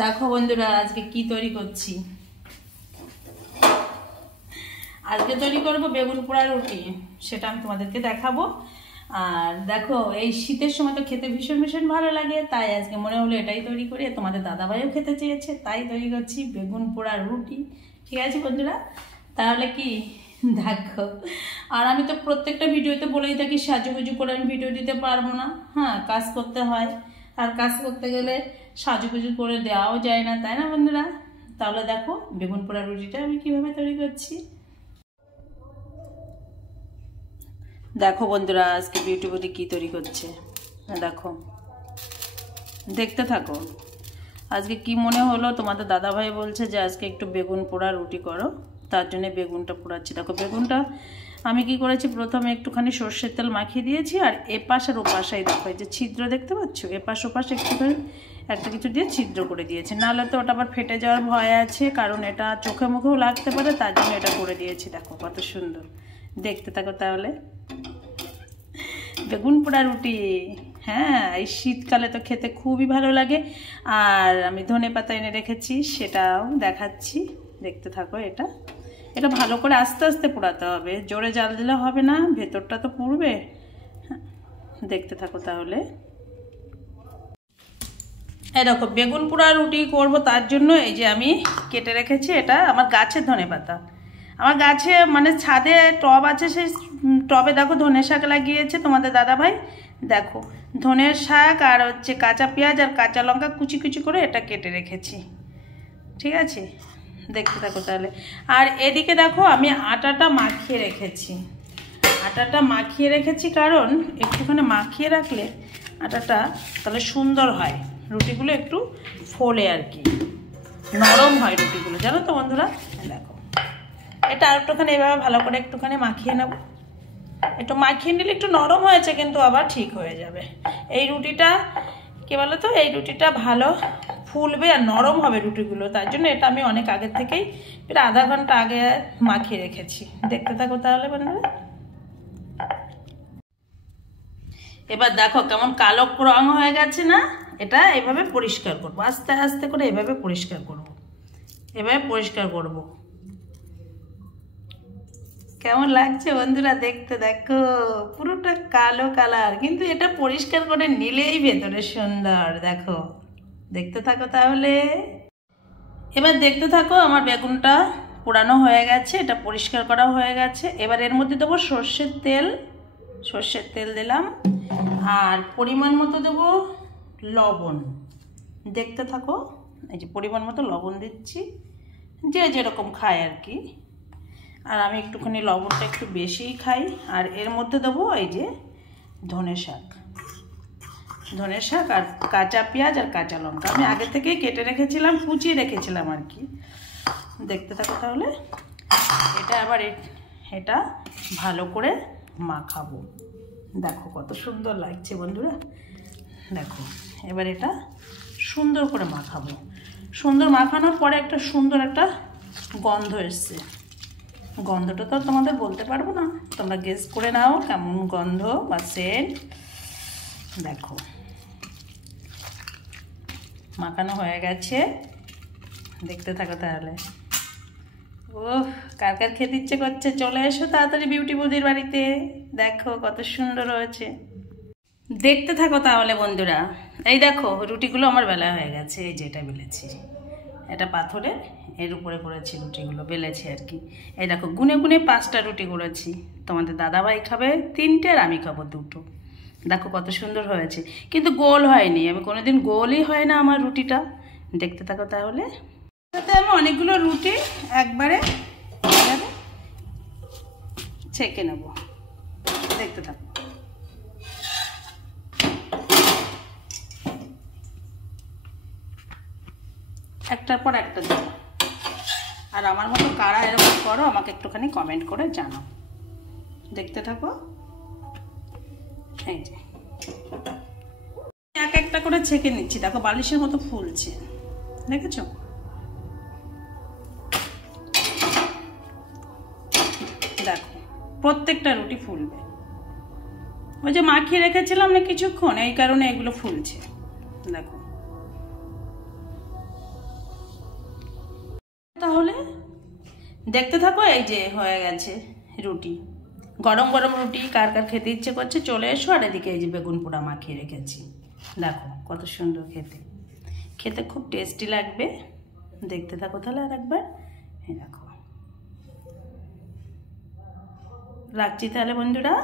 দেখো বন্ধুরা, আজকে কি তৈরি করছি। আজকে তৈরি করব বেগুন পোড়া রুটি, সেটা আমি তোমাদেরকে দেখাবো। আর দেখো, এই শীতের সময় তো খেতে ভীষণ ভীষণ ভালো লাগে, তাই আজকে মনে হলো এটাই তৈরি করি। তোমাদের দাদাভাইও খেতে চেয়েছে, তাই তৈরি করছি বেগুন পোড়া রুটি। ঠিক আছে বন্ধুরা, তাহলে কি দেখো। আর আমি তো প্রত্যেকটা ভিডিওতে বলেই থাকি সাজুগুজু করে আমি ভিডিও দিতে পারবো না। হ্যাঁ, কাজ করতে হয়, আর কাজ করতে গেলে সাজুগুজু করে দেওয়াও যায় না, তাই না বন্ধুরা? তাহলে দেখো বেগুন পোড়া রুটিটা আমি কিভাবে তৈরি করছি। দেখো বন্ধুরা, আজকে বিউটি বডি কি তৈরি করছে দেখো, দেখতে থাকো। আজকে কি মনে হলো, তোমাদের দাদাভাই বলছে যে আজকে একটু বেগুন পোড়া রুটি করো, তার জন্য বেগুনটা পোড়াচ্ছি। দেখো বেগুনটা আমি কি করেছি, প্রথমে একটুখানি সর্ষের তেল মাখিয়ে দিয়েছি, আর এপাশ আর ওপাশাই দেখো এই যে ছিদ্র দেখতে পাচ্ছ, এপাশ ওপাশ একটুখানি একটা কিছু দিয়ে ছিদ্র করে দিয়েছি, নাহলে তো ওটা আবার ফেটে যাওয়ার ভয় আছে, কারণ এটা চোখে মুখেও লাগতে পারে, তার জন্য এটা করে দিয়েছি। দেখো কত সুন্দর, দেখতে থাকো তাহলে। বেগুন পোড়া রুটি, হ্যাঁ, এই শীতকালে তো খেতে খুবই ভালো লাগে। আর আমি ধনেপাতা এনে রেখেছি, সেটাও দেখাচ্ছি, দেখতে থাকো। এটা ভালো করে আস্তে আস্তে পোড়াতে হবে, জোরে জাল দিলে হবে না, ভেতরটা তো পুড়বে। দেখতে থাকো তাহলে। এই দেখো বেগুন পোড়া রুটি করব, তার জন্য এই যে আমি কেটে রেখেছি, এটা আমার গাছের ধনেপাতা। আমার গাছে মানে ছাদে টব আছে, সেই টবে দেখো ধনে শাক লাগিয়েছে তোমাদের দাদাভাই। দেখো ধনের শাক আর হচ্ছে কাঁচা পেঁয়াজ আর কাঁচা লঙ্কা কুচি কুচি করে এটা কেটে রেখেছি। ঠিক আছে, দেখতে থাকো তাহলে। আর এদিকে দেখো আমি আটাটা মাখিয়ে রেখেছি। আটাটা মাখিয়ে রেখেছি কারণ একটুখানি মাখিয়ে রাখলে আটাটা তাহলে সুন্দর হয়, রুটিগুলো একটু ফোলে আর কি, নরম হয় রুটিগুলো, জানো তো বন্ধুরা। দেখো এটা আর একটুখানি এভাবে ভালো করে একটুখানি মাখিয়ে নেব। একটু মাখিয়ে নিলে একটু নরম হয়েছে, কিন্তু আবার ঠিক হয়ে যাবে। এই রুটিটা কি বলো তো, এই রুটিটা ভালো ফুলবে আর নরম হবে রুটিগুলো, তার জন্য এটা আমি অনেক আগে থেকেই প্রায় আধা ঘন্টা আগে মাখিয়ে রেখেছি। দেখতে থাকো তাহলে বন্ধুরা। এবার দেখো কেমন কালো রং হয়ে গেছে না, এটা এভাবে পরিষ্কার করবো, আস্তে আস্তে করে এভাবে পরিষ্কার করব, এভাবে পরিষ্কার করব। কেমন লাগছে বন্ধুরা দেখতে, দেখো পুরোটা কালো কালার, কিন্তু এটা পরিষ্কার করে নিলেই ভেতরে সুন্দর। দেখো, দেখতে থাকো তাহলে। এবার দেখতে থাকো, আমার বেগুনটা পোড়ানো হয়ে গেছে, এটা পরিষ্কার করা হয়ে গেছে। এবার এর মধ্যে দেবো সর্ষের তেল, সর্ষের তেল দিলাম, আর পরিমাণ মতো দেবো লবণ। দেখতে থাকো, এই যে পরিমাণ মতো লবণ দিচ্ছি, যে যেরকম খায় আর কি। আর আমি একটুখানি লবণটা একটু বেশিই খাই। আর এর মধ্যে দেবো এই যে ধনে শাক, ধনে শাক আর কাঁচা পেঁয়াজ আর কাঁচা লঙ্কা আমি আগে থেকেই কেটে রেখেছিলাম, কুচিয়ে রেখেছিলাম আর কি। দেখতে থাকো তাহলে। এটা আবার এটা ভালো করে মাখাবো। দেখো কত সুন্দর লাগছে বন্ধুরা, দেখো। এবার এটা সুন্দর করে মাখাবো। সুন্দর মাখানোর পরে একটা সুন্দর একটা গন্ধ এসছে। গন্ধটা তো তোমাদের বলতে পারবো না, তোমরা গেস করে নাও কেমন গন্ধ বা সেন্ট। দেখো মাখানো হয়ে গেছে, দেখতে থাকো তাহলে। ও কার কার খেতে ইচ্ছে করছে, চলে এসো তাড়াতাড়ি বিউটি বৌদির বাড়িতে। দেখো কত সুন্দর হয়েছে, দেখতে থাকো তাহলে বন্ধুরা। এই দেখো রুটিগুলো আমার বেলা হয়ে গেছে, এই যে এটা বেলেছি, এটা পাথরের, এর উপরে করেছি রুটিগুলো বেলেছি আর কি। এই দেখো গুনে গুনে 5টা রুটি করেছি, তোমাদের দাদাভাই খাবে 3টে আর আমি খাবো 2টো। দেখো কত সুন্দর হয়েছে, কিন্তু গোল হয়নি, আমি কোনোদিন গোলই হয় না আমার রুটিটা। দেখতে থাকো তাহলে। তাতে আমি অনেকগুলো রুটি একবারে ছেঁকে নেব, দেখতে থাকো। একটার পর একটা দেবো। আর আমার মতো কারা এরকম করো আমাকে একটুখানি কমেন্ট করে জানাও। দেখতে থাকো। এই যে এক একটা করে ছেঁকে নিচ্ছি, দেখো বালিশের মতো ফুলছে, দেখেছো? দেখো প্রত্যেকটা রুটি ফুলবে, ওই যে মাখিয়ে রেখেছিলাম না কিছুক্ষণ, এই কারণে এগুলো ফুলছে। দেখো তাহলে দেখতে থাকো। এই যে হয়ে গেছে রুটি, গরম গরম রুটি। কার কার খেতে ইচ্ছে করছে চলে এসো। আর এদিকে এই যে বেগুন পোড়া মাখিয়ে রেখেছি, দেখো কত সুন্দর খেতে। খেতে খুব টেস্টি লাগবে, দেখতে থাকো তাহলে আর একবার। এই দেখো, রাখছি তাহলে বন্ধুরা।